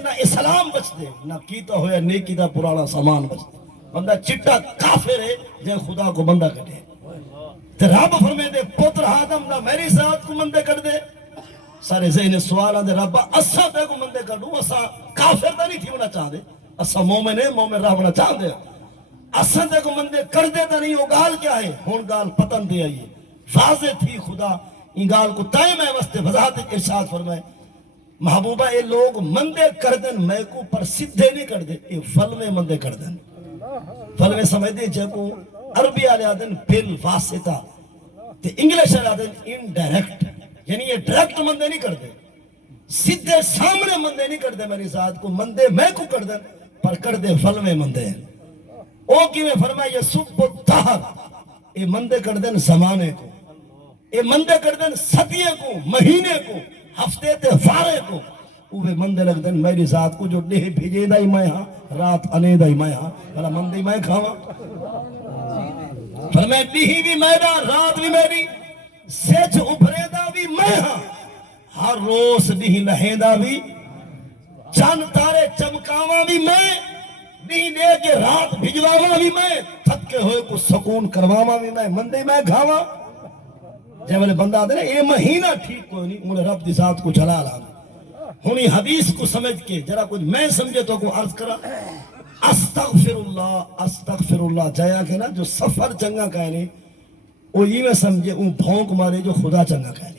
نہ اسلام بچ دے نہ کیتا ہویا نیکی دا پرانا سامان بچ دے بندہ چٹا کافر ہے جے خدا کو بندہ کٹے تے رب فرمے دے پتر آدم نہ میری ذات کو بندے کٹ دے سارے ذہن سوال آدھے رب اسا تے کو بندے کٹو اسا کافر دا نہیں تھی ہونا چاہ دے اسا مومن ہے مومن رہ ہونا چاہ دے اسا تے کو بندے کٹ دے تا نہیں وہ گال کیا ہے ہون گال پتن دے آئیے واضح تھی خدا ان گال کو تائم ہے وستے وضاحت ارشاد فرمائے محبوبہ یہ لوگ مندے کر دن میں کو پر سدھے نہیں کر دے یہ فل میں مندے کر دن فل میں سمجھ دے جے کو عربی آلے آدن بل واسطہ تے انگلیش آلے آدن انڈائریکٹ یعنی یہ ڈائریکٹ مندے نہیں کر دے سدھے سامنے مندے نہیں کر دے میری ذات کو مندے میں کو کر دن پر کر دے فل میں مندے ہیں او کی میں فرمائے یہ سب الدہر یہ مندے کر دن زمانے کو یہ مندے کر دن صدیے کو مہینے کو ہفتے تے فارے کو اوہ مندے لگ دن میری ذات کو جو ڈیہ بھیجے دا ہی میں ہاں رات انے دا ہی میں ہاں بھلا مندے میں کھاواں فرمائے ڈیہ بھی میں دا رات بھی میری سچ ابھرے دا بھی میں ہاں ہر روز ڈیہ لہیں دا بھی چند تارے چمکاواں بھی میں ڈیہ دے کے رات بھجواواں بھی میں تھکے ہوئے کو سکون کرواواں بھی میں مندے میں کھاواں جے والے بندہ دے یہ مہینہ ٹھیک کوئی نہیں انہیں رب دی ذات کو چلا لانا ہونی حدیث کو سمجھ کے جرا کچھ میں سمجھے تو کو عرض کرا استغفر اللہ جایا کہ نا جو سفر چنگا کہنے وہ یہ میں سمجھے ان بھونک مارے جو خدا چنگا کہنے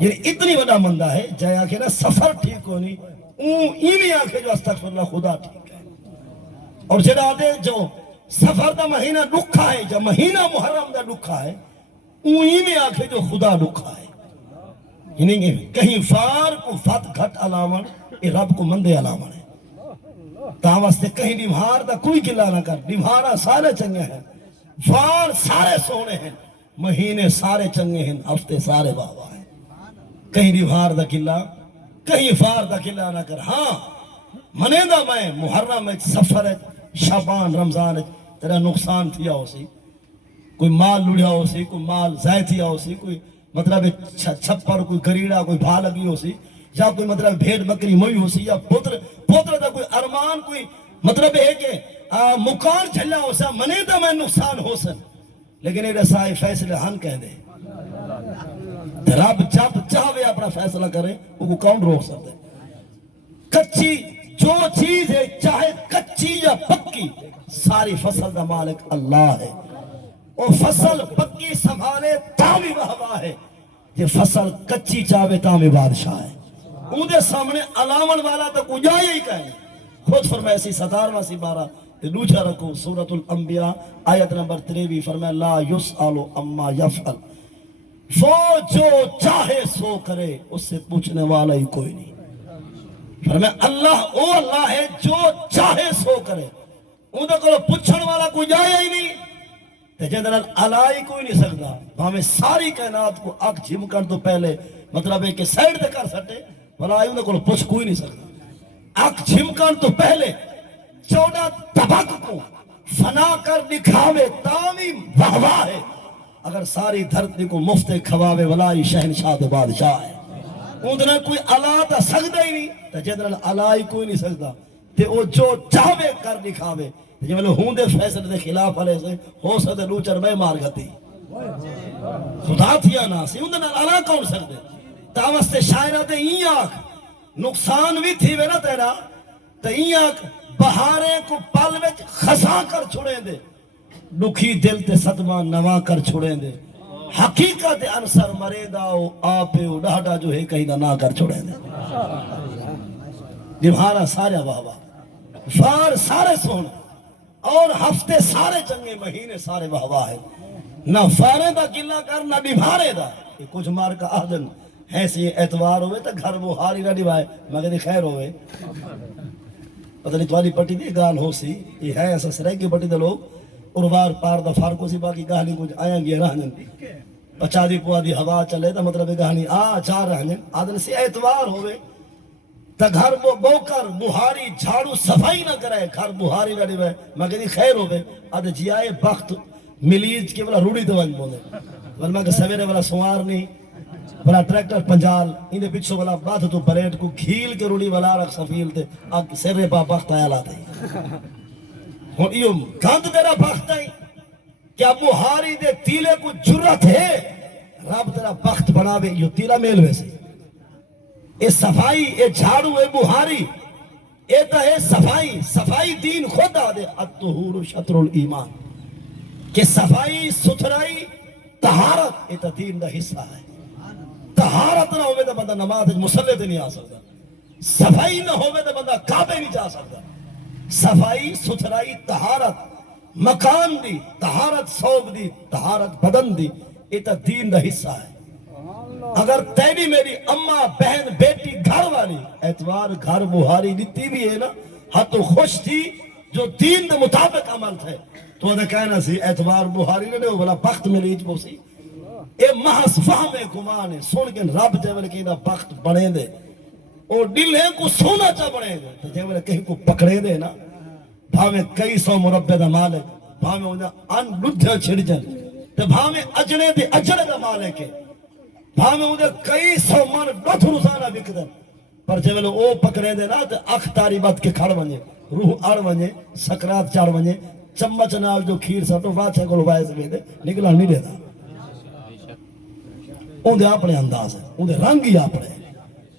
یعنی اتنی بڑا مندہ ہے جایا کہ نا سفر ٹھیک کوئی نہیں یہ میں آنکھے جو استغفر اللہ خدا ٹھیک ہے اور جڑا دے جو سفر دا مہینہ ڈکھا ہے جو مہینہ محرم دا ڈکھا ہے اوہی میں آنکھے جو خدا ڈکھا ہے یعنی کہیں فار کو فت گھٹ علامن یہ رب کو مندے علامن ہے تاوستے کہیں ڈیمہار دا کوئی گلہ نہ کر ڈیمہارا سارے چنگے ہیں فار سارے سونے ہیں مہینے سارے چنگے ہیں ہفتے سارے بابا ہیں کہیں ڈیمہار دا گلہ کہیں فار دا گلہ نہ کر ہاں منے دا میں محرم سفر شعبان رمضان تیرا نقصان تھیا ہو سی کوئی مال لڑیا ہو سی کوئی مال ضائع تھیا ہو سی کوئی مطلب چھپر کوئی گریڑا کوئی بھا لگی ہو سی یا کوئی مطلب بھیڑ بکری موئی ہو سی یا پوتر دا کوئی ارمان کوئی مطلب ہے کہ مکان چلا ہو سا منے دا میں نقصان ہو سن لیکن ایڈا سائے فیصلے ہن کہہ دے رب جب چاہوے اپنا فیصلہ کرے وہ کو کون روک سکتے کچی جو چیز ہے چاہے کچی یا پکی ساری فصل دا مالک اللہ ہے وہ فصل پکی سنبھالے تامی بہوا ہے یہ فصل کچی چاہے تامی بادشاہ ہے اندھے سامنے علامن والا تو کو جائے ہی کہیں خود فرمائے سی 17واں سی 12 دوچہ رکھو سورة الانبیاء آیت نمبر 23 فرمائے لا یسألو اما یفعل وہ جو چاہے سو کرے اس سے پوچھنے والا ہی کوئی نہیں فرمائے اللہ ہے جو چاہے سو کرے اندھے کو پوچھنے والا کوئی جائے ہی نہیں جنرل علائی کوئی نہیں سکتا ہمیں ساری کائنات کو اک جھمکن تو پہلے مطلب ہے کہ سائڈ دے کر سکتے بلائی انہیں کو پوچھ کوئی نہیں سکتا اک جھمکن تو پہلے 14 طبق کو فنا کر دکھاوے تامی بہوا ہے اگر ساری دھرتی کو مفت کھواوے ولائی شہنشاہ دے بادشاہ ہے انہیں کوئی علا تا سکتا ہی نہیں تو جنرل علائی کوئی نہیں سکتا تے وہ جو چاہوے کر دکھاوے جب میں ہوں دے فیصلے دے خلاف علیہ سے ہو سکتے لوچر میں مار گتی خدا تھیا ناسی اندھے نال علا کون سکتے تاوستے شاعرہ دے این آنکھ نقصان بھی تھی وینا تیرا تو این آنکھ بہارے کو پل وچ خسا کر چھوڑیں دے دکھی دل تے صدمہ نوا کر چھوڑیں دے حقیقت انصر مریداؤ آپے اڈاڈا جو ہے کہیں نہ کر چھوڑیں دے دمہارا سارے بابا فار سارے سونا اور ہفتے سارے چنگے مہینے سارے بہوا ہے نہ فارے دا گلہ کر نہ ڈبھارے دا یہ کچھ مار کا آدن ایسے اعتوار ہوئے تو گھر بہاری نہ ڈبھائے مگر یہ خیر ہوئے پتہ نہیں توالی پٹی دی گال ہو سی یہ ہے ایسا سرے کی پٹی دے لوگ اروار پار دا فارکو سی باقی گالی کچھ آیاں گیا رہنن پچا دی پوا دی ہوا چلے تا مطلب گالی چار رہنن آدن سی اعتوار ہوئے تا گھر بوکر بہاری جھاڑو صفائی نہ کرے گھر بہاری نہ ڈبھائے مگر یہ خیر ہوئے آدھے جی آئے بخت ملیج کے بلا روڑی دوان بولے بلما کہ سویرے والا سوار نہیں بلا ٹریکٹر پنجال اندے پچھو بلا بات تو بریٹ کو کھیل کے روڑی والا رکھ سفیل تے آگ سرے پا بخت آیا لاتے ہوں یہ گند تیرا بخت آئی کیا بہاری دے تیلے کو جرت ہے رب تیرا بخت بناوے یہ تیلا میل ویسے اے صفائی اے جھاڑو اے بہاری اے تا ہے صفائی صفائی دین خود آدھے الطہور شطر الایمان کہ صفائی ستھرائی طہارت اے تا دین دا حصہ ہے طہارت نہ ہوئے تو بندہ نماز مسلح تے نہیں آ سکتا صفائی نہ ہوئے تو بندہ کعبے نہیں جا سکتا صفائی ستھرائی طہارت مکان دی طہارت صوب دی طہارت بدن دی یہ تو دین دا حصہ ہے اگر تیری میری اماں بہن بیٹی گھر والی اعتبار گھر بہاری نتی بھی ہے نا ہاں تو خوش تھی جو دین دے مطابق عمل تھے تو انہیں کہنا سی اعتبار بہاری نے بلا بخت میں لیج بوسی اے محض فہم گمان ہے سن کے رب جے ولے کہنا بخت بڑھے دے اور دلے کو سونا چا بڑھے دے تو جے ولے کہیں کو پکڑے دے نا بھاویں کئی سو مربع دا مالک بھاویں انہیں ان لدھا چھڑ جن تو بھاویں اجڑے دے اجڑے دا مالک ہے بھاویں انہیں کئی سو من ڈوتھ روزانہ بک دے پر جے ولے او پکڑے دے نا تو اکھ تاری بات کے کھڑ ونجے روح اڑ ونجے سکرات چڑھ ونجے چمچ نال جو کھیر سٹو واچے کو وائز میں دے نکلا نہیں دیتا اندھے اپنے انداز ہے اندھے رنگ ہی اپنے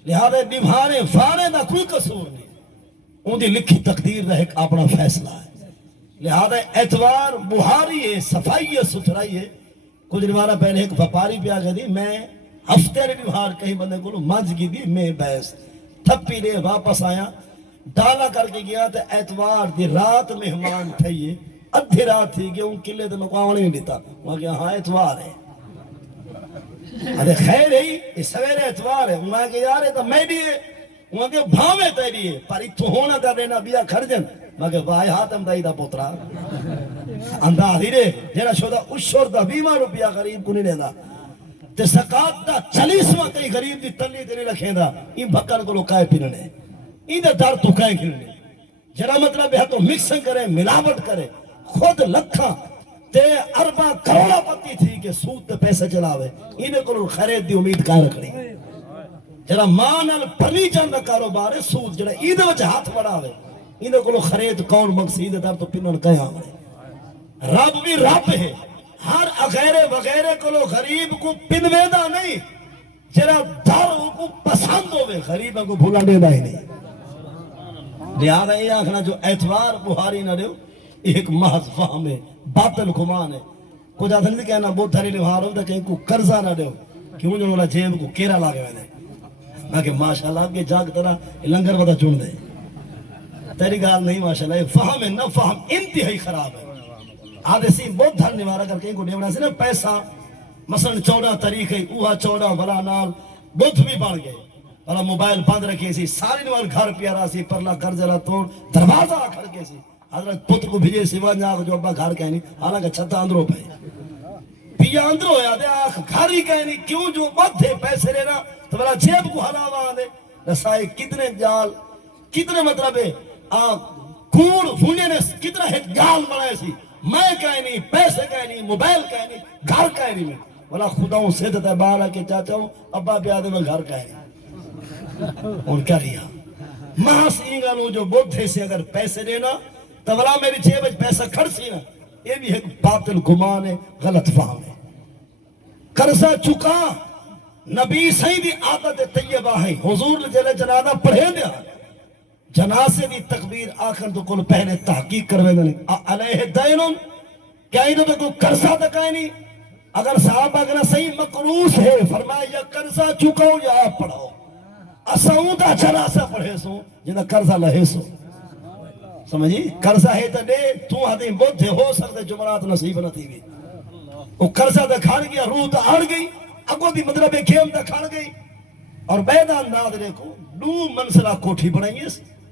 لہذا نبھانے فانے دا کوئی قصور نہیں اندھے لکھی تقدیر دا ایک اپنا فیصلہ ہے لہذا اعتبار بہاری ہے صفائی ہے ستھرائی ہے کچھ نوارہ پہلے ایک وپاری پہ آگے دی میں ہفتے نے نبھار کہیں بندے کو مانج کی دی میں بیس تھپی لے واپس آیا ڈالا کر کے گیا تو اعتبار دی رات مہمان تھے یہ ادھی رات تھی کہ ان قلعے تو مقاونے نہیں دیتا وہاں کہا ہاں اعتبار ہے ارے خیر ہے یہ سویرے اتوار ہے وہاں کہ یار یہ تو میں دیئے وہاں کہ بھاوے تیری ہے پر اتو ہونا کر دینا بیا کھڑجن وہاں کہ وائی ہاتم دائی دا پوترا انداز ہی رے جینا شدہ اشور دا 20 روپیہ غریب کو نہیں دینا تے سکات دا 40واں کئی غریب دی تلی تے نہیں رکھیں دا ان بھکر کو لوکائے پیرنے ان دے دار تو کائیں کھلنے جنا مطلب ہے تو مکسنگ کرے ملاوٹ کرے خود لکھاں تے اربا کروڑا پتی تھی کہ سود تے پیسے چلاوے انہیں کو خرید دی امید کائیں رکھنی جنا مانل پنی جان دا کاروبار ہے سود جنا ایدے وچ ہاتھ بڑھاوے انہیں کو خرید کون مقصید دار تو پنن کہیں آمرے رب بھی رب ہے ہر اغیرے وغیرے کو غریب کو پنویدہ نہیں جنا دار کو پسند ہوئے غریب کو بھولا دینا ہی نہیں لہذا یہ آخنا جو اعتبار بہاری نہ دیو ایک محض فہم ہے باطل گمان ہے کچھ آدھا نہیں کہنا بہت دھاری نبھار ہوتا کہیں کو قرضہ نہ دیو کیوں جو انہوں جیب کو کیرا لاغے میں دے میں کہ ماشاءاللہ کہ جاگ طرح لنگر بدا چون دے تیری گال نہیں ماشاءاللہ یہ فہم ہے نہ فہم انتہائی خراب ہے آدھے سی بہت دھار نبھارا کر کہیں کو دیونا سے نا پیسہ مثلا 14 طریقے اوہا 14 بلا نال بدھ بھی بڑھ گئے بلا موبائل بند رکھے سی ساری نوال گھر پیارا سی پرلا کرزلہ توڑ دروازہ کھڑ کے سی حضرت پتر کو بھیجے سیوا جاگ جو ابا گھر کہنی حالانکہ چھتا اندروں پہ پیا اندروں ہویا دے آخ گھر ہی کہنی کیوں جو بدھ ہے پیسے لینا تو بلا جیب کو حلاوہ آدھے رسائے کتنے جال کتنے مطلب ہے کوڑ فونڈے نے کتنا ہے جال بنائے سی میں کہنی پیسے کہنی موبائل کہنی گھر کہنی میں بلا خداؤں سے دیتا ہے بالا کے چاچا ہوں ابا پیادے میں گھر کہنی ان کیا لیا محس اینگانوں جو بدھے سے اگر پیسے لینا تو بلا میری جیب پیسہ کھڑ سی نا یہ بھی ایک باطل گمان ہے غلط فہم ہے قرضہ چکا نبی سیدی عادت طیبہ ہے حضور جلے جنازہ پڑھے دیا جنازے دی تکبیر آخر تو کل پہلے تحقیق کروے دیں علیہ دینن کیا انہوں نے کوئی قرضہ دکھائے نہیں اگر صحابہ اگر صحیح مقروض ہے فرمایا یا قرضہ چکاؤ یا آپ پڑھاؤ اساؤں دا جنازہ پڑھے سو جنہاں قرضہ لہے سو سمجھی قرضہ ہے تا دے تو ہدیں بدھے ہو سکتے جمعرات نصیب نہ تھی بھی وہ قرضہ دا کھاڑ گیا روح دا آڑ گئی اگو دی مطلب کھیم دا کھاڑ گئی اور بیدہ انداز دیکھو 2 منزلہ کوٹھی بنائی ہے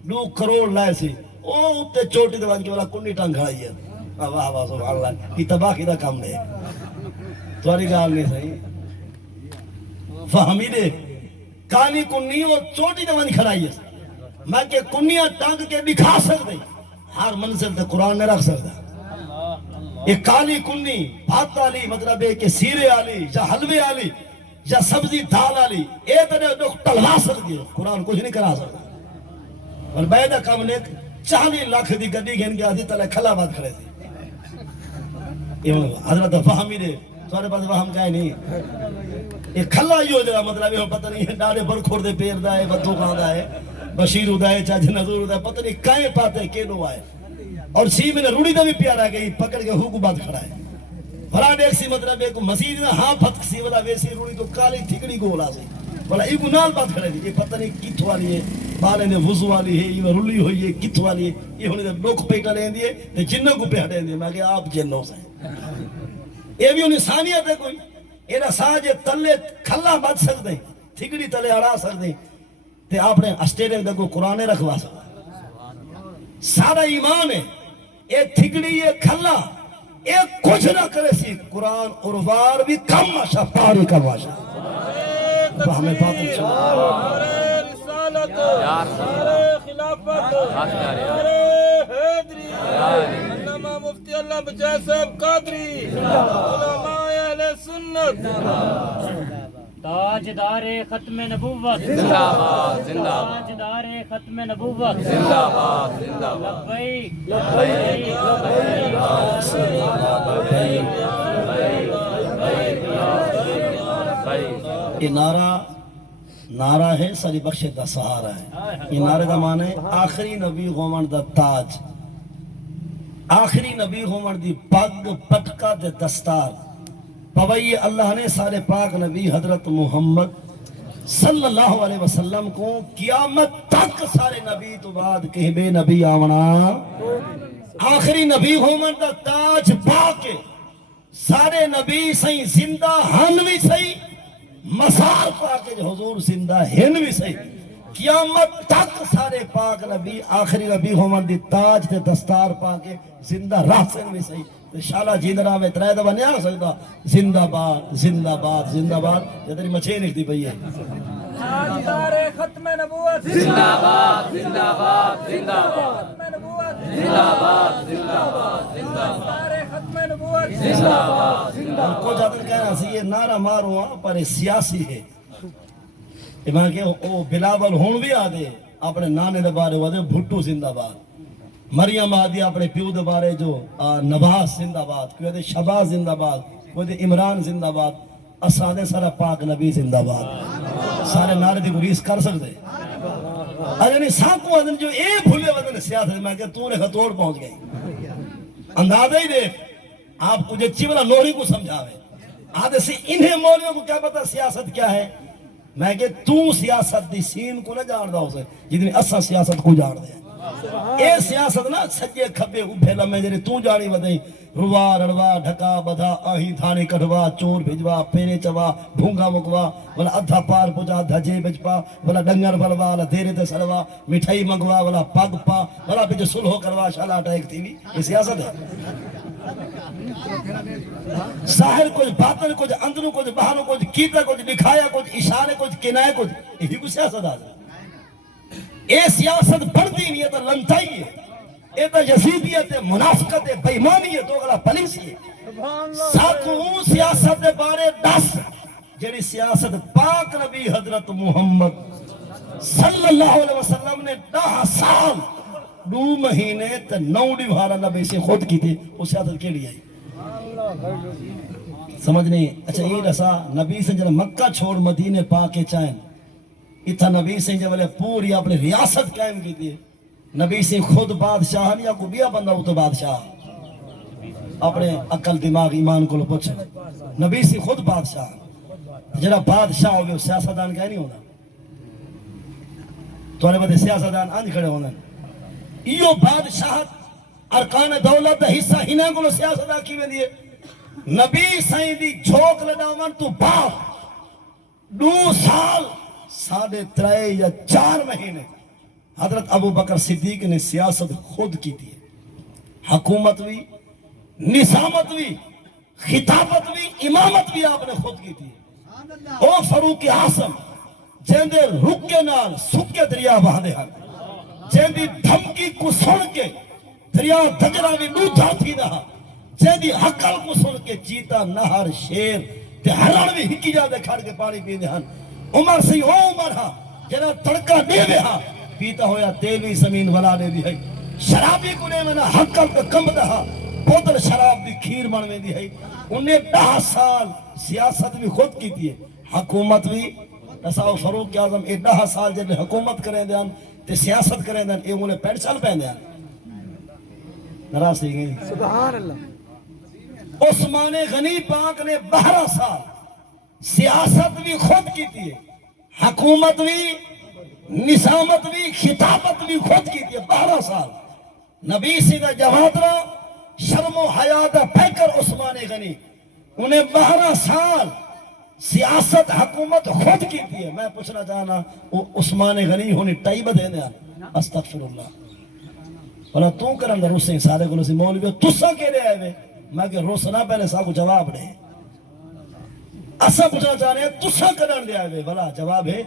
2 کروڑ لائے سی او اتے چوٹی دوان کی والا کنی ٹانگ کھڑائی ہے واہ واہ سبحان اللہ کی تباہی دا کام دے تواری گال نہیں صحیح فہمی دے کانی کنی اور چوٹی دوان کھڑائی ہے میں کہ کنیاں ٹانگ کے دکھا سکتے ہر منزل تے قرآن نے رکھ سکتا یہ کالی کنی بھات آلی مطلب ہے کہ سیرے آلی یا حلوے آلی یا سبزی دال والی اے تے جو ٹلوا سکدی ہے قرآن کچھ نہیں کرا سکتا اور بیدا کم نے 40 لاکھ دی گڈی گھن کے آدھی تلے کھلا بات کھڑے تھے حضرت فہمی دے سارے پاس وہم کہیں نہیں یہ کھلا ہی ہو جائے مطلب یہ پتہ نہیں ڈاڑے برکھوڑ دے پیر دا ہے بدو کھاندہ ہے بشیر دا ہے چاچ نظور دا ہے پتہ نہیں کائیں پاتے کینو آئے اور سی میں نے روڑی دا بھی پیارا گئی پکڑ کے حکم بات کھڑا ہے فراد ایک سی مطلب ایک مسجد نا ہاں پتک سی والا ویسی روڑی تو کالی ٹھکڑی کو بولا سی بولا ایک نال بات کھڑے دی یہ پتہ نہیں کت والی ہے بالے نے وضو والی ہے یہ رلی ہوئی ہے کت والی ہے یہ ہونے دے لوک پیٹا لیں دیئے تے جنوں کو پہ ہٹیں دیئے میں کہ آپ جنوں سے یہ بھی انہیں ثانیت ہے کوئی اینا ساجے تلے کھلا بات سکتے ہیں ٹھکڑی تلے اڑا سکتے ہیں تے آپ نے اسٹیڈنگ دے کو قرآن رکھوا سکتے سارا ایمان ہے اے ٹھکڑی یہ کھلا اے کچھ نہ کرے سی قرآن اور وار بھی کم ماشا پاری کا ماشا تو ہمیں باطل چلا رسالت خلافت حیدری علامہ مفتی اللہ بچائے صاحب قادری علماء اہل سنت تاجدار ختم نبوت زندہ باد زندہ باد تاجدار ختم نبوت زندہ باد زندہ باد لبیک لبیک لبیک یہ نعرہ ہے ساری بخش دا سہارا ہے یہ نعرہ دا معنی ہے آخری نبی ہومن دا تاج آخری نبی ہومن دی پگ پٹکا دے دستار پوئی اللہ نے سارے پاک نبی حضرت محمد صلی اللہ علیہ وسلم کو قیامت تک سارے نبی تو بعد کہ بے نبی آونا آخری نبی ہومن دا تاج باکے سارے نبی سہی زندہ ہن بھی سہی مسار پاکے جو حضور زندہ ہن بھی سہی قیامت تک سارے پاک نبی آخری نبی ہومن دی تاج تے دستار پاکے زندہ راسن بھی سہی شالا جیندرہ میں ترائے دبا نہیں آ سکتا زندہ باد زندہ باد زندہ باد یہ تری مچھے نکتی پئی ہے تاجدار ختم نبوت زندہ باد زندہ باد زندہ باد ختم نبوت زندہ باد زندہ باد زندہ باد تاجدار ختم نبوت زندہ باد زندہ ہم کو جاتر کہنا سی یہ نعرہ مارو پر سیاسی ہے میں کہ او بلاول ہون بھی آدھے اپنے نانے دبارے وادے بھٹو زندہ باد مریم آدھی اپنے پیو دبارے جو نواز زندہ باد کوئی دے شباز زندہ باد کوئی دے عمران زندہ باد اسادے سارا پاک نبی زندہ باد سارے نعرے دی گریس کر سکتے اگر نہیں ساکو ادن جو اے بھولے ودن سیاست میں کہ تو نے خطوڑ پہنچ گئی اندازہ ہی دیکھ آپ کو جو چیولا لوری کو سمجھاوے آدھے سے انہیں مولیوں کو کیا پتا سیاست کیا ہے میں کہ تو سیاست دی سین کو نہ جان دا اسے جتنی اسا سیاست کو جان دے اے سیاست نا سجے کھبے اوپھے لمے جنی تو جانی ودیں روا رڑوا ڈھکا بدھا آہی دھانے کٹھوا چور بھجوا پیرے چوا بھونگا مکوا ولا ادھا پار پجا ادھا جے بج پا ولا ڈنگر بلوا ولا دیرے تے سلوا مٹھائی منگوا ولا پگ پا ولا بج سلحو کروا شالا ٹیک تھی بھی یہ سیاست ہے ظاہر کچھ باطن کچھ اندروں کچھ باہروں کچھ کیتا کچھ دکھایا کچھ اشارے کچھ کنائے کچھ یہی کچھ سیاست آ جائے اے سیاست بڑھتی نہیں ہے تو لنٹائی ہے اے تو یزیدیت ہے منافقت ہے بیمانی ہے تو اگلا پلیسی ہے ساتھوں سیاست دے بارے 10 جڑی سیاست پاک نبی حضرت محمد صلی اللہ علیہ وسلم نے 10 سال 2 مہینے تے 9 ڈیوہارا نبی سے خود کی تھی وہ سیاست کے لیے آئی سمجھ نہیں اچھا یہ رسا نبی سے جب مکہ چھوڑ مدینے پاکے چاہیں اتھا نبی سے جب پوری اپنے ریاست قائم کی تھی نبی سے خود بادشاہ یا کو بیا بندہ ہو تو بادشاہ اپنے عقل دماغ ایمان کو پوچھ نبی سے خود بادشاہ جڑا بادشاہ ہو گئے سیاستدان کیا نہیں ہونا تو انہیں بدے سیاستدان آنج کھڑے ہونا ایو بادشاہت ارکان دولت حصہ ہی نہ کو سیاستدان کی میں دیئے نبی سائیں دی جھوک لڑاون تو باپ 2 سال 3.5 یا 4 مہینے حضرت ابو بکر صدیق نے سیاست خود کی تھی حکومت بھی نظامت بھی خطابت بھی امامت بھی آپ نے خود کی تھی او فاروق اعظم جیندے رکے نال سکے دریا بہاندے ہیں جیندی دھمکی کو سن کے دریا دجرہ بھی نوٹھا تھی رہا جیندی حقل کو سن کے چیتا نہر شیر تے ہرن بھی ہکی جا دے کھڑ کے پانی پیندے ہن عمر سی او عمر ہاں جڑا تڑکا دے وے ہاں پیتا ہویا تیل بھی زمین ولا دے دی ہے شرابی کو نے منا حق تے کم دہا بوتل شراب دی کھیر بن ویندی ہے انہیں 10 سال سیاست بھی خود کیتی ہے حکومت بھی تصاو فاروق اعظم 10 سال جے حکومت کریں دے ہن تے سیاست کریں دے ہن اے انہیں 65 سال پہندے ہن ناراض تھی گئی سبحان اللہ عثمان غنی پاک نے 12 سال سیاست بھی خود کی تھی حکومت بھی نظامت بھی خطابت بھی خود کی تھی 12 سال نبی سیدہ جوادرہ شرم و حیات پیکر عثمان غنی انہیں 12 سال سیاست حکومت خود کی تھی میں پوچھنا چاہنا عثمان غنی ہونی ٹائب دے دیا استغفر اللہ بلا تو کرن دا روسیں سارے کو نسی مولوی تسا کے لئے آئے میں کہ روسنا پہلے سا کو جواب دے اسا پوچھنا چاہنے ہیں تسا کرن دے آئے بلا جواب ہے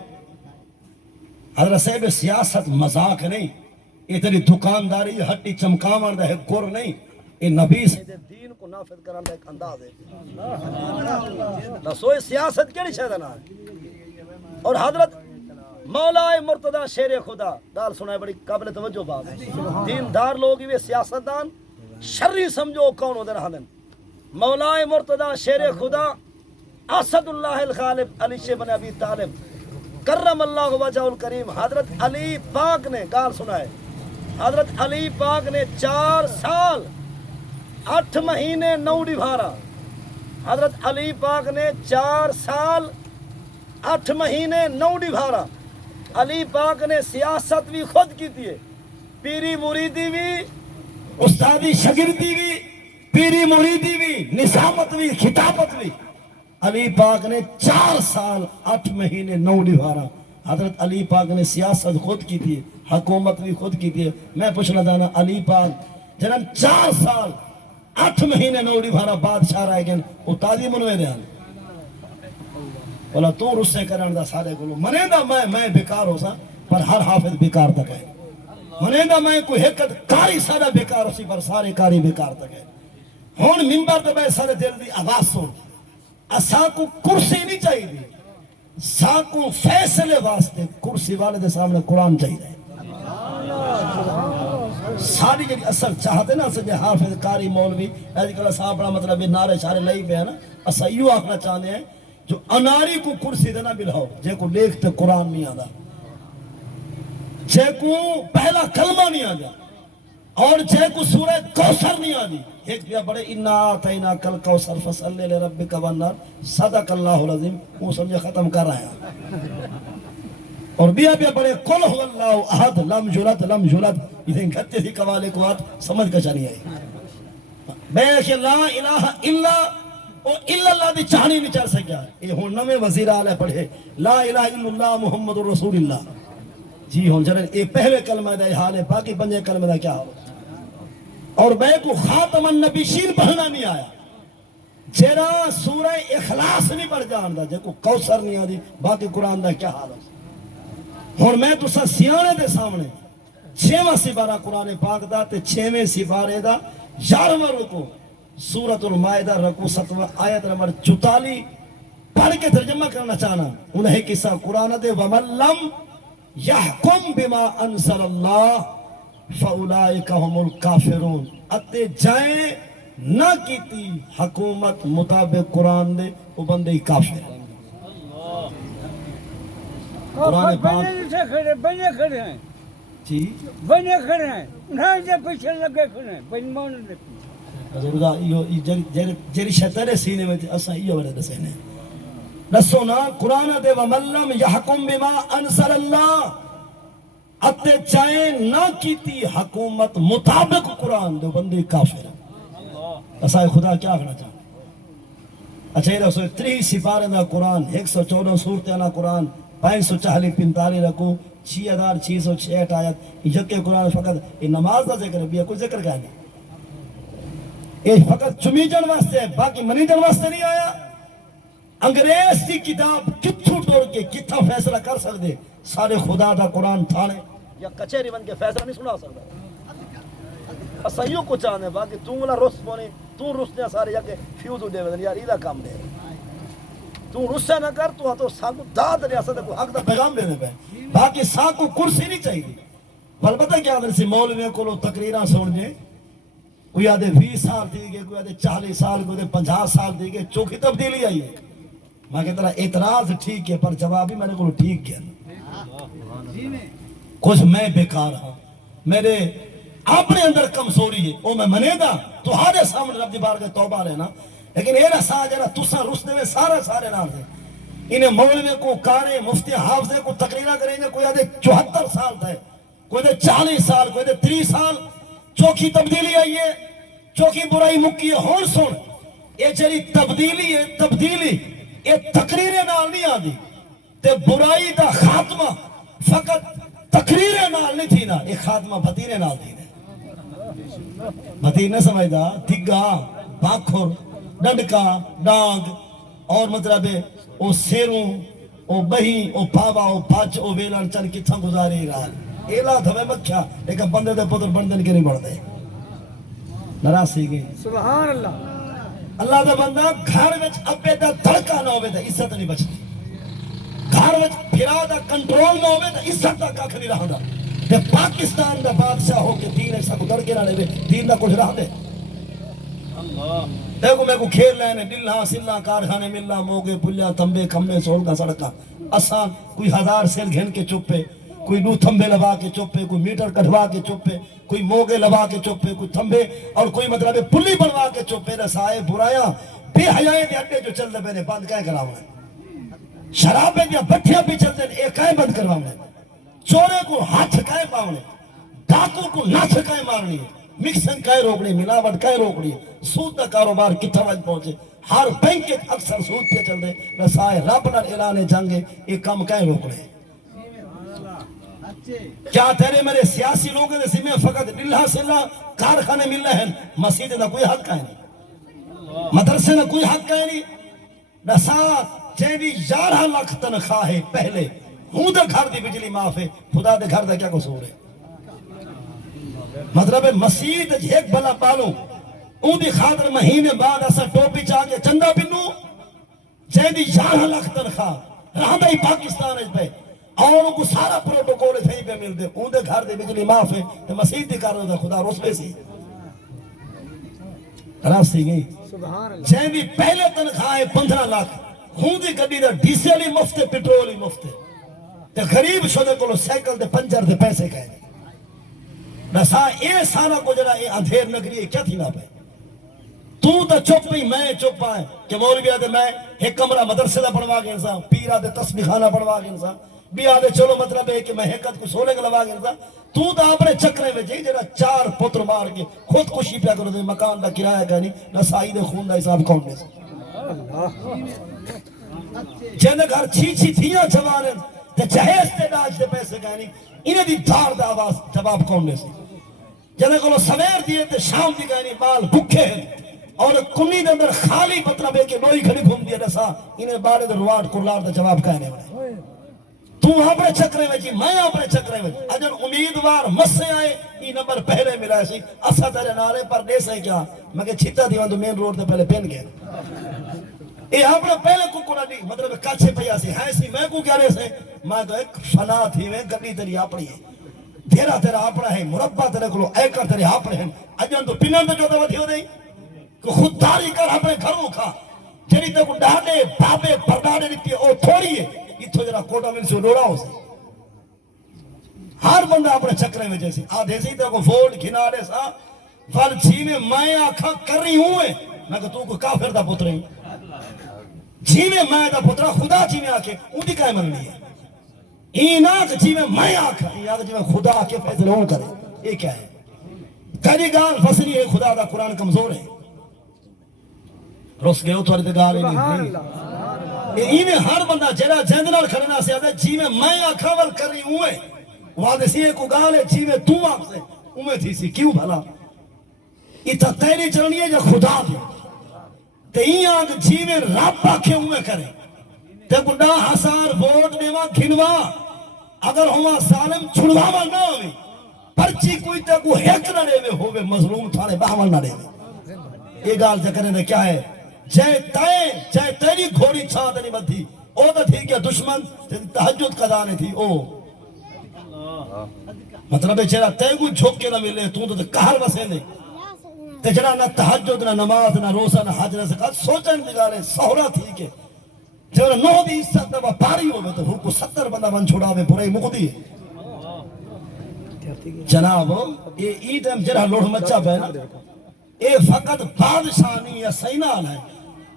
حضرت صاحب سیاست مذاق نہیں یہ تیری دکانداری ہٹی چمکام آردہ ہے گر نہیں یہ نبی سے دین کو نافذ کرن دا ایک انداز ہے نسوئی سیاست کیڑی شہدہ ہے اور حضرت مولا مرتضی شیر خدا دار سنائے بڑی قابل توجہ بات ہے دیندار لوگی وے سیاستدان شری سمجھو کون ہو دے رہا دن مولا مرتضی شیر خدا اسد اللہ الغالب علی شیخ بن ابی طالب کرم اللہ وجہ الکریم حضرت علی پاک نے گال سنائے حضرت علی پاک نے 4 سال 8 مہینے 9 ڈبھارا حضرت علی پاک نے 4 سال 8 مہینے 9 ڈبھارا علی پاک نے سیاست بھی خود کی تھی پیری مریدی بھی استادی شگردی بھی پیری مریدی بھی نظامت بھی خطابت بھی علی پاک نے 4 سال 8 مہینے 9 ڈبھارا حضرت علی پاک نے سیاست خود کی تھی حکومت بھی خود کی تھی میں پوچھنا چاہنا علی پاک جنہاں 4 سال 8 مہینے 9 ڈبھارا بادشاہ رائے گئے وہ تازی منوے دے آن بولا تو رسے کرن دا سارے گلو منے دا میں بیکار ہو سا پر ہر حافظ بیکار تک ہے منے دا میں کوئی حقیقت کاری سارا بیکار ہو سی پر سارے کاری بیکار تک ہے ہون منبر تو میں سارے دل دی آواز سن اساں کو کرسی نہیں چاہیے دی ساں کو فیصلے واسطے کرسی والے دے سامنے قرآن چاہیے ساری جی اصل چاہتے نا اساں جے حافظ کاری مولوی ایسی کلا صاحب بڑا مطلب نعرے شارے لئی پہ ہے نا اساں یوں آخنا چاہتے ہیں جو اناری کو کرسی دینا بلہو جے کو لیکھتے قرآن نہیں آدھا جے کو پہلا کلمہ نہیں آدھا اور جے کو سورہ کوثر نہیں آدھی ایک بیا بڑے انا آتینا کل کوثر فصلی لربک والنار صدق اللہ العظیم وہ سمجھے ختم کر رہے ہیں اور بیا بڑے قل هو اللہ احد لم یلد لم یولد ادھیں گھتے تھی قوالے کو آت سمجھ کا چاہنی آئی بے کہ لا الہ الا اور اللہ دی چاہنی نہیں چل سکیا یہ ہون نمیں وزیر آلہ پڑھے لا الہ الا اللہ محمد رسول اللہ جی ہون جنن یہ پہلے کلمہ دا حال ہے باقی بنجے کلمہ دا کیا ہو اور بے کو خاتم النبیین پڑھنا نہیں آیا جیرا سورہ اخلاص نہیں پڑھ جاندہ جے کو کوثر نہیں آدھی باقی قرآن دا کیا حال ہو اور میں تو سا سیانے دے سامنے 6واں سپارہ قرآن پاک دا تے 6ویں سپارے دا 11واں رکو سورۃ المائدہ رکو 7واں آیت نمبر 44 پڑھ کے ترجمہ کرنا چاہنا انہیں قصہ قرآن دے وَمَن لَمْ يَحْكُمْ بِمَا أَنزَلَ اللَّهُ فَأُولَئِكَ هُمُ الْكَافِرُونَ اتے جائیں نہ کیتی حکومت مطابق قرآن دے وہ بندے کافر قرآن پاک بنے کھڑے ہیں جی بنے کھڑے ہیں نہ جے پیچھے لگے کھڑے ہیں بن مان حضور یہ جری شیطان سینے میں اسا یہ وڑے دسنے نسو نا قرآن دے وَمَن لَّمْ يَحْكُمْ بِمَا أَنزَلَ اللَّهُ اتے چاہیں نہ کیتی حکومت مطابق قرآن دے بندے کافر اسا خدا کیا کرنا چاہتا اچھا یہ رسول 30 سپارے دا قرآن 114 سورتیں نا قرآن 540 45 رکو 6606 آیت یہ کے قرآن فقط یہ نماز دا ذکر بھی ہے کوئی ذکر کہا نہیں یہ فقط چمی جن واسطے ہے باقی منی جن واسطے نہیں آیا انگریز کی کتاب کتھو ٹوڑ کے کتھا فیصلہ کر سکتے سارے خدا دا قرآن تھانے یا کچھری بن کے فیصلہ نہیں سنا سکتا اسائیوں کو چاہنے باقی تو ملا رس بونے تو رس دیا سارے یا کہ فیوزو دے بدن یار ایدہ کام دے تو غصہ نہ کر تو ساکو داد ریاست کو حق دا پیغام دینے پہ باقی ساکو کرسی نہیں چاہیے بل پتہ کیا در سی مولویوں کو لو تقریرہ سن جے کوئی آدھے 20 سال دی گئے کوئی آدھے 40 سال کوئی آدھے 50 سال دی گئے چوکھی تبدیلی آئی ہے میں کہتا رہا اعتراض ٹھیک ہے پر جواب بھی میں نے کو ٹھیک کیا کچھ میں بیکار ہوں میرے اپنے اندر کمزوری ہے وہ میں منے دا تو ہارے سامنے رب دی بارگاہ توبہ لینا لیکن یہ رسا جنا تسا رستے میں سارے نام دے انہیں مولوی کو کارے مفتی حافظے کو تقریرہ کریں گے کوئی آدھے 74 سال تھے کوئی دے 40 سال کوئی دے 30 سال چوکی تبدیلی آئی ہے چوکی برائی مکی ہے ہون سن یہ جری تبدیلی ہے تبدیلی یہ تقریرے نال نہیں آدھی تے برائی دا خاتمہ فقط تقریرے نال نہیں تھی نا یہ خاتمہ بھتیرے نال تھی بھتیر نہ سمجھدا تھگا باکھر ڈنڈکا ڈانگ اور مطلب او سیروں او بہی او پاوا او پاچ او ویلان چل کتھا گزاری رہا ایلا دھوے مکھیا لیکن بندے دے پتر بندن کے نہیں بڑھ دے نراسی گئی سبحان اللہ اللہ دا بندہ گھر وچ ابے دا دھڑکا نہ ہوئے دا عزت نہیں بچتی گھر وچ پھرا دا کنٹرول نہ ہوئے دا عزت دا کاکھ نہیں رہا دا تے پاکستان دا بادشاہ ہو کے دین ایسا کو دڑ کے نہ لے دین دا کچھ رہا دے دیکھو میں کو کھیل لینے دلہا سلہ کارخانے ملہ موگے پلیا تھمبے کھمبے سول کا سڑکا اساں کوئی 1000 سیل گھن کے چپے کوئی نو تھمبے لبا کے چپے کوئی میٹر کٹھوا کے چپے کوئی موگے لبا کے چپے کوئی تھمبے اور کوئی مطلب پلی بنوا کے چپے رسائے برایا بے حیائے دے اڈے جو چل دے پہنے بند کہیں کراؤنے شرابیں دیا بٹھیاں بھی چل دے ایک کہیں بند کرواؤنے چورے کو ہاتھ کہیں پاؤنے ڈاکو کو ناچ کہیں مارنی ہے مکسن کہیں روکڑی ملاوٹ کہیں روکڑی سود کا کاروبار کتھا وجہ پہنچے ہر بینک کے اکثر سود پہ چل دے رسائے رب نہ اعلان جنگے ایک کم کہیں روکڑے کیا تیرے میرے سیاسی لوگوں نے ذمہ فقط دلہا سلہ کارخانے مل رہے ہیں مسجد نہ کوئی حق کہیں نہیں مدرسے نہ کوئی حق کہیں نہیں نسات جیدی 11 لاکھ تنخواہ ہے پہلے ہوں دے گھر دی بجلی معاف ہے خدا دے گھر دے کیا قصور ہے مطلب مسجد ایک بلا پالو اون دی خاطر مہینے بعد ایسا ٹوپی چاہ کے چندہ بنو جیدی 11 لاکھ تنخواہ رہا دائی پاکستان ہے پہ اور ان کو سارا پروٹوکول تھیں پہ مل دے ان دے گھر دے بجلی معاف ہے تو مسجد دی کارو دا خدا رسوے سی راستی گئی جیدی پہلے تنخواہ ہے 15 لاکھ ہوں دی گڈی دا ڈیزل ہی مفت پیٹرول ہی مفت تے غریب شدے کو سائیکل دے پنچر دے پیسے کہے نسا اے سارا کو جڑا اے اندھیر نگری ہے کیا تھی نہ پہ تو تا چپ پئی میں چپ پائے کہ مولوی آدھے میں ایک کمرہ مدرسے دا پڑھوا گئے انسان پیر آدھے تسبیح خانہ پڑھوا گئے انسان بھی آدھے چلو مطلب ہے کہ میں حقت کو سولے کے لوا گئے انسان تو تا اپنے چکرے میں جی جڑا 4 پتر مار کے خود کشی پیا کرو دے مکان دا کرایہ کہنی نسائی دے خون دا حساب کون دے جن گھر چھی تھیاں جوانن تے جہیز تے داج دے پیسے کہنی انہیں دی دھار دا آواز جواب کون دے سی جنہیں کو سویر دیئے تے شام دی کہنی مال بھکھے ہیں اور کنی دے اندر خالی مطلب ہے کہ نوئی کھڑی گھوم دیا نسا انہیں بارے دے رواد کرلار دا جواب کہنے والے تو اپنے چکرے میں جی میں اپنے چکرے میں اجل امیدوار مسے آئے یہ نمبر پہلے ملا ہے سی اسا تیرے نارے پر دے سے کیا میں کہ چھتا دیوان تو مین روڈ دے پہلے پین گئے یہ اپنے پہلے کو کنا دی مطلب کچھے پہیا سی ہے سی میں کو کیا رہے سے میں تو ایک فنا تھی میں گلی تیری اپنی ہے تیرا تیرا اپنا ہے مربع تیرے کلو ایکر تیرے اپنے ہیں اجل تو پینن تو جو دو تھی ہو دیں کہ خودداری کر اپنے گھروں کھا جنی تے کو ڈاڑے بابے پرداڑے دیتی ہے او تھوڑی ہے یہ تو جرا کوٹا مل سے ڈوڑا ہو سے ہر بندہ اپنے چکرے میں جیسی آدھے سی تے کو ووٹ گھنا دے سا ول جی میں آنکھاں کر رہی ہوں میں کہ تو کو کافر دا پتر ہیں جی میں دا پترہ خدا جی میں آکے ان دی کائے منگنی ہے این آنکھ جی میں آکھا این آنکھ جی میں خدا آکے فیصلے ہوں کرے یہ کیا ہے کہنی گال فصلی ہے خدا دا قرآن کمزور ہے رس گئے ہو تو ہر دگار ہے نہیں ایویں ہر بندہ جیڑا جندنال کھڑنا سے آدھے جی میں آکھا ول کر رہی ہوں وہاں سی ایک گال ہے جی میں تو آپ سے امیں تھی سی کیوں بھلا اتھا تیری چلنی ہے یا خدا دی تے این آنکھ جی میں رب آکھے ہوئے کرے تے گنڈا ہزار ووٹ دیوا گھنوا اگر ہوا سالم چھڑواوا نہ ہوئی پرچی کوئی تے کو ہیک نہ دے ہوئے مظلوم تھانے باہمل نہ دے یہ گال چکرے نے کیا ہے جے تیری گھوڑی چھاں تنی بدھی او تو تھی کیا دشمن تہجد قضا نے تھی او مطلب ہے چہرہ تینگو جھوک کے نہ ملے تو کہر بسے نے تے جڑا نہ تہجد نہ نماز نہ روزہ نہ حج نہ زکات سوچن نگارے سہرا تھی کہ جڑا نو دی عزت دا پاری ہوے تو کو 70 بندہ بن چھوڑاوے پورے مقدی جناب یہ عید جڑا لوڑ مچا پے نا اے فقط بادشاہ نہیں یا سینال ہے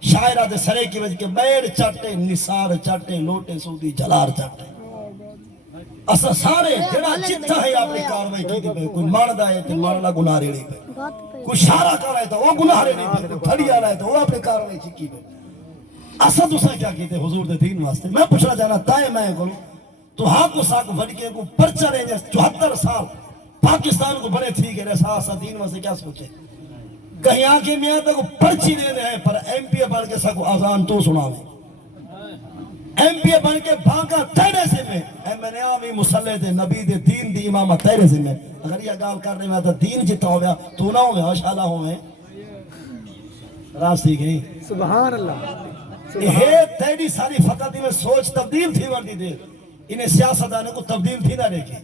شاعرہ دے سرے کی وجہ کے بیڑ چاٹے نثار چاٹے لوٹے سودی جلار چاٹے اسا سارے جڑا جتھا ہے اپنی کاروائی کی دی کوئی ماندا ہے تے ماننا گناہ ریڑی پہ کوئی شارہ کر رہا ہے تو وہ گناہ ریڑی پہ کوئی تھڑی آ رہا ہے تو وہ اپنی کاروائی کی پہ اسا دوسرا کیا کیتے حضور دے دین واسطے میں پوچھنا چاہنا تائے میں کروں تو ہاں کو ساک وڑکے کو پرچہ رہے ہیں 74 سال پاکستان کو بڑے تھی کہ رہا سا دین واسطے کیا سوچے کہیں آنکھیں میں آتا کو پرچی دینے ہیں پر ایم پی اے بڑھ کے ساکو آزان تو سنا میں ایم پی اے بڑھ کے بھانکا تیرے سے میں ایم این آمی مسلح دے نبی دے دین دی امامہ تیرے سے میں اگر یہ گال کرنے میں آتا دین جتا ہو گیا تو نہ ہو گیا اشالہ ہو گئے راستی گئی سبحان اللہ یہ تیری ساری فقط میں سوچ تبدیل تھی وردی دے انہیں سیاستانے کو تبدیل تھی نہ دیکھے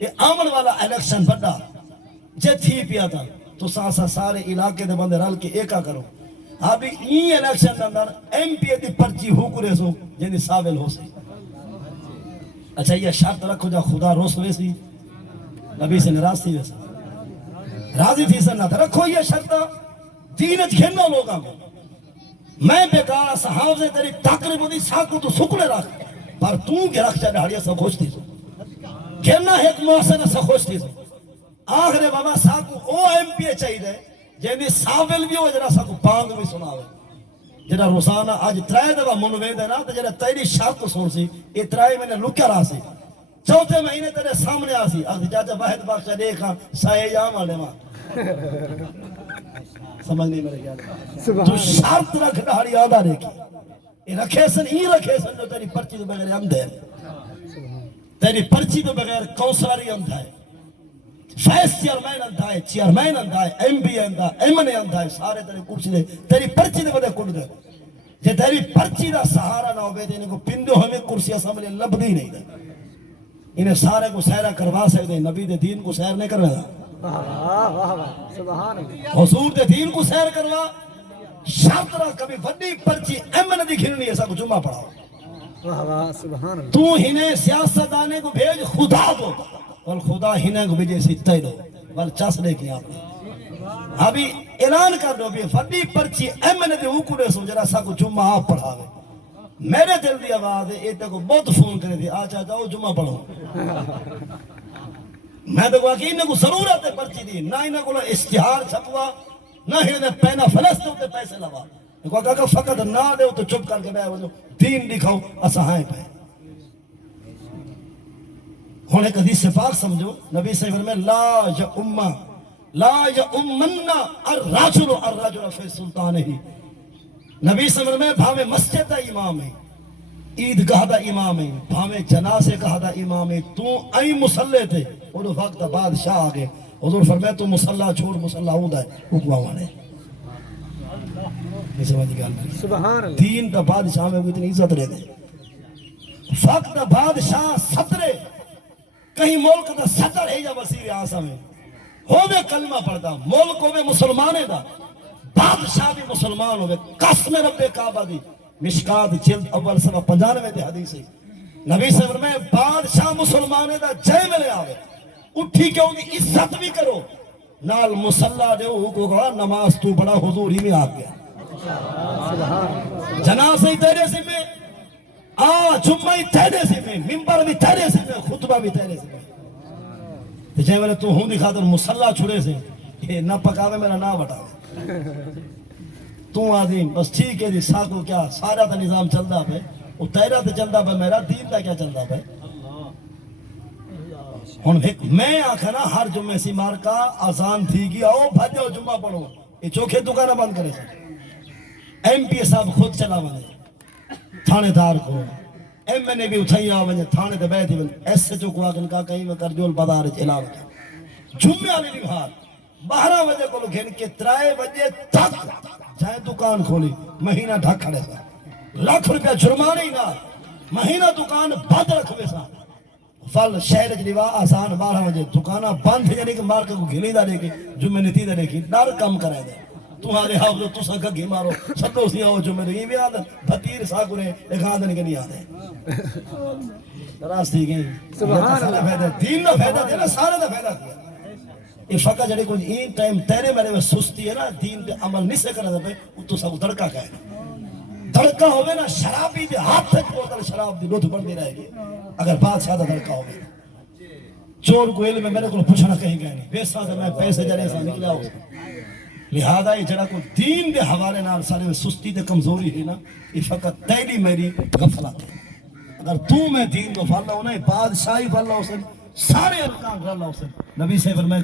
یہ آمن والا الیکشن بڑا جے تھی پیا تھا تو ساسا سارے علاقے دے بندے رل کے ایکا کرو ابھی an election another M P اے دی پرچی ہو کرے سو جنہی ساول ہو سی اچھا یہ شرط رکھو جا خدا روس ہوئے سی نبی سے نراز تھی ویسا راضی تھی سننا تھا رکھو یہ شرط دینت کھیننا لوگاں کو میں بیکارا صحاب سے تیری تقریب ہوتی ساکو تو سکڑے رکھ پر تو کے رکھ چاہ ڈھاڑیا سا خوش تھی سو کھیننا ایک محسن سا خوش تھی سو آخر بابا ساکو او ایم پی اے چاہی دے جنہی ساول بھی ہو جنہا ساکو پانگ بھی سنا ہوئے جنہا روزانہ آج ترائے دبا منوید ہے نا تو جنہا تیری شاک کو سن سی یہ ترائے میں نے لکیا رہا سی چوتھے مہینے تیرے سامنے آ سی آخر چاچا واحد باقشہ دیکھا سائے جام آنے ماں سمجھ نہیں میرے کیا تو شرط رکھ ڈھاڑی آدھا دیکھی یہ رکھے سن ہی رکھے سن جو تیری پرچی تو بغیر امد ہے تیری پرچی تو بغیر کونسلری امد ہے فیس چیئرمین اندھا ہے چیئرمین اندھا ہے ایم بی اندھا ایم این اندھا ہے سارے تیری کرسی دے تیری پرچی دے بدے کڑ دے جے تیری پرچی دا سہارا نہ ہوئے انہیں کو پندو ہمیں کرسی اسمبلی لب دی نہیں دے انہیں سارے کو سیرہ کروا سکتے نبی دے دین کو سیر نہیں کروا حضور دے دین کو سیر کروا شرط رہا کبھی وڈی پرچی ایم این دی کھلنی ایسا کو جمعہ پڑھاؤ تو ہنیں سیاست آنے کو بھیج خدا دو اور خدا ہنیں کو بھیجے سیتے دو بل چاس لے کی آپ نے ابھی اعلان کر دو بھی وڈی پرچی ایم این دی اوکڑے سو جرا سا کو جمعہ آپ پڑھاوے میرے دل دی آواز ہے ایتے کو بہت فون کرے تھی آچا جاؤ جمعہ پڑھو میں تو کہا کہ انہیں کو ضرورت ہے پرچی دی نہ انہیں کو اشتہار چھپوا نہ انہیں پینا فلسطین تے پیسے لوا کہا کہ اگر فقط نہ دے تو چپ کر کے بے وجہ دین دکھاؤ اسہائیں پہ ہوں ایک حدیث سے پاک سمجھو نبی صلی اللہ علیہ وسلم لا یؤمننا الرجل فی سلطانہ نبی صلی اللہ علیہ وسلم بھاوے مسجد دا امام ہے عیدگاہ دا امام ہے بھاوے جنازے گاہ دا امام ہے تو ائی مسلح تھے اور وقت بادشاہ آگے حضور فرمائے تو مسلح چھوڑ مسلح ہوں دا ہے حکمہ وانے سبحان اللہ دین دا بادشاہ میں اتنی عزت رہے دے وقت بادشاہ سترے کہیں ملک دا صدر ہے یا وزیر اعظم ہے ہوئے کلمہ پڑھتا ملک ہوئے مسلمانے دا بادشاہ بھی مسلمان ہوئے قسم رب کعبہ دی مشکات جلد اول سبا 95 دے حدیث ہے نبی صلی اللہ علیہ وسلم بادشاہ مسلمانے دا جے ملے آوے اٹھی کے انہی عزت بھی کرو نال مسلح دے کو کہا نماز تو بڑا حضور ہی میں آ گیا جنازہ تیرے سے میں جمعہ تیرے سے میں ممبر بھی تیرے سے میں خطبہ بھی تیرے سے میں جے میں تو ہوں دکھا در مسلح چھڑے سے یہ نہ پکاوے میرا نہ بٹاوے تو عظیم بس ٹھیک ہے جی ساکو کیا سارا تا نظام چلدا پہ وہ تیرا تا چلدا پہ میرا دین تا کیا چلدا پہ میں آکھا نا ہر جمعہ سی مار کا آزان تھی گی آؤ بھاجو جمعہ پڑھو یہ چوکھے دکانہ بند کرے سے ایم پی اے صاحب خود چلا بنے تھانے دار کو ایم این اے بھی اٹھائی آ بنے تھانے دے بیٹھی بنے ایس سے چوکو آگن کا کہیں میں کرجول بدارج اعلان کر جمعہ علی نبھار 12 بجے کو گھن کے 3 بجے تک چاہے دکان کھولی مہینہ ڈھک کھڑے سا ₹1,00,000 جرمانے ہی نہ مہینہ دکان بند رکھوے سا فل شہر جلیوا آسان 12 بجے دکانہ بند ہے یعنی کہ مار کے کو گھلی دا دے کے جمعہ نتی دا دے کے ڈر کم کرائے دے تمہارے حافظ تو سا گھگی مارو سدو سی آؤ جمعہ دے بھی آدھا بھتیر سا گرے ایک آدھا نہیں آدھے راستی گئی دین نہ فیدہ دے نا سارے دا فیدہ دیا یہ فقہ جڑے کوئی این ٹائم تیرے میرے میں سستی ہے نا دین پہ عمل نہیں سے کرنا دے وہ تو سا دڑکا کہے دڑکا ہوئے نا شرابی دے ہاتھ تک بوتل شراب دی لطف بڑھ دی رہے گی اگر بادشاہ دا دڑکا ہوئے چور کو علم میں میرے کو پوچھنا کہیں گئے نہیں بیسا سے میں پیسے جڑے سا نکلیا ہو لہذا یہ جڑا کو دین دے حوالے نال سارے میں سستی دے کمزوری ہے نا یہ فقط تیری میری غفلت ہے اگر تو میں دین کو پھل لاؤ نا بادشاہی پھل لاؤ سن سارے ارکان پھل لاؤ سن نبی سے فرمائے